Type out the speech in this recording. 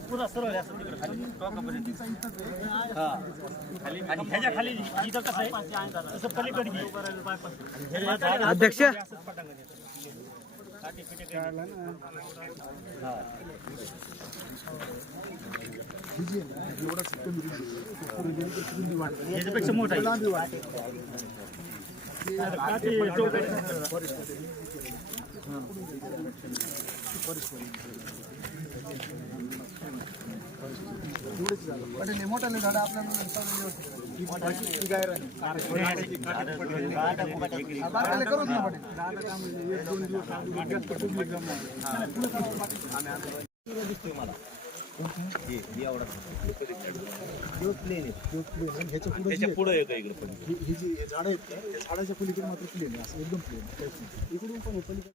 पुरा सरळ असं तिकडे खाली टोकापर्यंत. हा. आणि ह्याच्या खाली इथं कसं आहे तसं पलीकडे घे. अध्यक्ष हा. याच्यापेक्षा मोठा आहे. काटे आपल्याला बारकाले करूच ना पुढे येतं झाडं आहेत त्या झाडाच्या पलीकडे मात्र प्लेन आहे. असं एकदम प्लेन इकडून पण हे पलीकडे